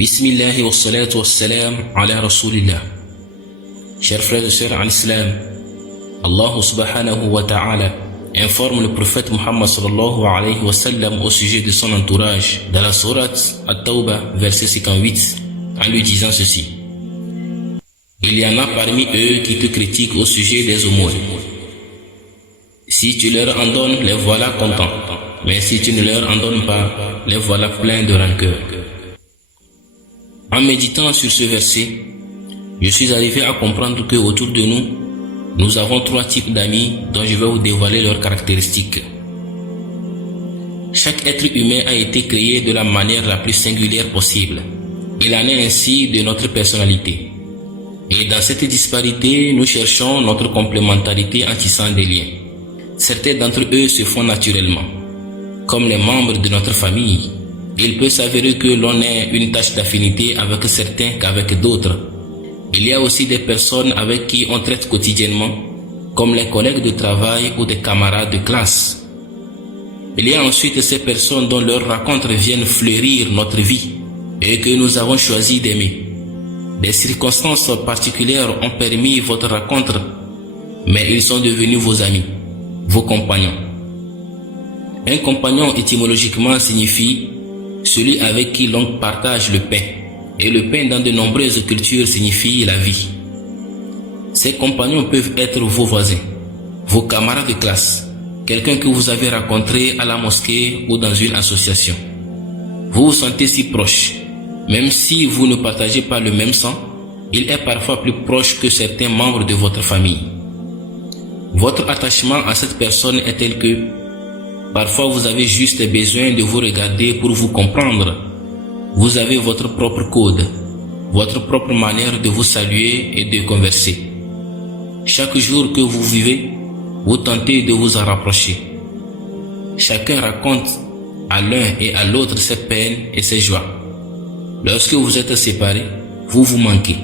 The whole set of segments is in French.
Bismillah wa salatu wa salam ala Rasulillah. Chers frères et sœurs en islam, Allah subhanahu wa ta'ala informe le prophète Muhammad sallallahu alayhi wa sallam au sujet de son entourage dans la sourate At-Tawbah verset 58 en lui disant ceci: il y en a parmi eux qui te critiquent au sujet des aumônes. Si tu leur en donnes, les voilà contents, mais si tu ne leur en donnes pas, les voilà pleins de rancœur. En méditant sur ce verset, je suis arrivé à comprendre que autour de nous, nous avons trois types d'amis dont je vais vous dévoiler leurs caractéristiques. Chaque être humain a été créé de la manière la plus singulière possible. Il en est ainsi de notre personnalité. Et dans cette disparité, nous cherchons notre complémentarité en tissant des liens. Certains d'entre eux se font naturellement, comme les membres de notre famille. Il peut s'avérer que l'on ait une tâche d'affinité avec certains qu'avec d'autres. Il y a aussi des personnes avec qui on traite quotidiennement, comme les collègues de travail ou des camarades de classe. Il y a ensuite ces personnes dont leurs rencontres viennent fleurir notre vie et que nous avons choisi d'aimer. Des circonstances particulières ont permis votre rencontre, mais ils sont devenus vos amis, vos compagnons. Un compagnon étymologiquement signifie celui avec qui l'on partage le pain, et le pain dans de nombreuses cultures signifie la vie. Ces compagnons peuvent être vos voisins, vos camarades de classe, quelqu'un que vous avez rencontré à la mosquée ou dans une association. Vous vous sentez si proche, même si vous ne partagez pas le même sang, il est parfois plus proche que certains membres de votre famille. Votre attachement à cette personne est tel que parfois vous avez juste besoin de vous regarder pour vous comprendre. Vous avez votre propre code, votre propre manière de vous saluer et de converser. Chaque jour que vous vivez, vous tentez de vous en rapprocher. Chacun raconte à l'un et à l'autre ses peines et ses joies. Lorsque vous êtes séparés, vous vous manquez.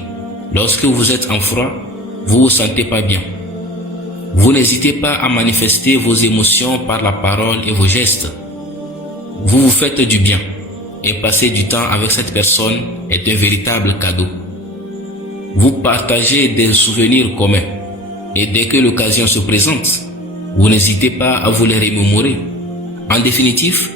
Lorsque vous êtes en froid, vous vous sentez pas bien. Vous n'hésitez pas à manifester vos émotions par la parole et vos gestes. Vous vous faites du bien, et passer du temps avec cette personne est un véritable cadeau. Vous partagez des souvenirs communs, et dès que l'occasion se présente, vous n'hésitez pas à vous les remémorer. En définitive,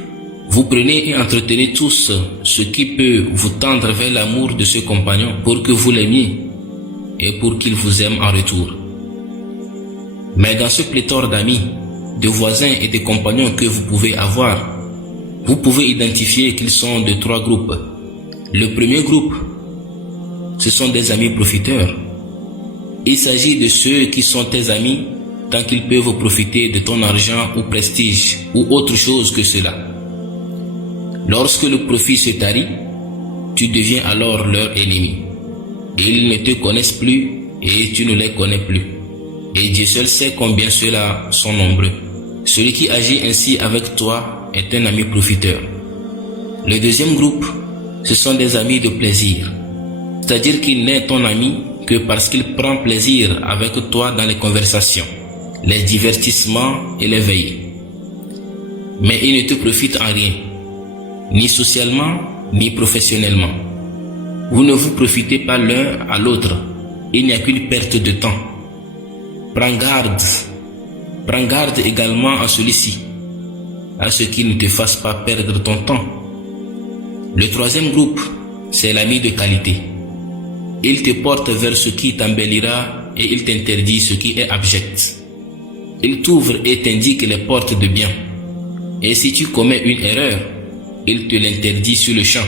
vous prenez et entretenez tous ce qui peut vous tendre vers l'amour de ce compagnon pour que vous l'aimiez et pour qu'il vous aime en retour. Mais dans ce pléthore d'amis, de voisins et de compagnons que vous pouvez avoir, vous pouvez identifier qu'ils sont de trois groupes. Le premier groupe, ce sont des amis profiteurs. Il s'agit de ceux qui sont tes amis tant qu'ils peuvent profiter de ton argent ou prestige ou autre chose que cela. Lorsque le profit se tarit, tu deviens alors leur ennemi. Ils ne te connaissent plus et tu ne les connais plus. Et Dieu seul sait combien ceux-là sont nombreux. Celui qui agit ainsi avec toi est un ami profiteur. Le deuxième groupe, ce sont des amis de plaisir. C'est-à-dire qu'il n'est ton ami que parce qu'il prend plaisir avec toi dans les conversations, les divertissements et les veillées. Mais il ne te profite en rien, ni socialement, ni professionnellement. Vous ne vous profitez pas l'un à l'autre. Il n'y a qu'une perte de temps. Prends garde également à celui-ci, à ce qu'il ne te fasse pas perdre ton temps. Le troisième groupe, c'est l'ami de qualité. Il te porte vers ce qui t'embellira et il t'interdit ce qui est abject. Il t'ouvre et t'indique les portes de bien. Et si tu commets une erreur, il te l'interdit sur le champ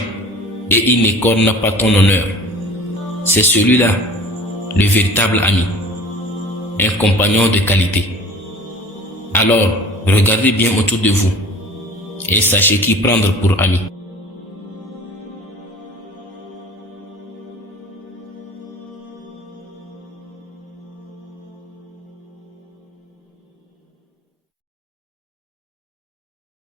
et il n'écorne pas ton honneur. C'est celui-là, le véritable ami, un compagnon de qualité. Alors, regardez bien autour de vous et sachez qui prendre pour ami.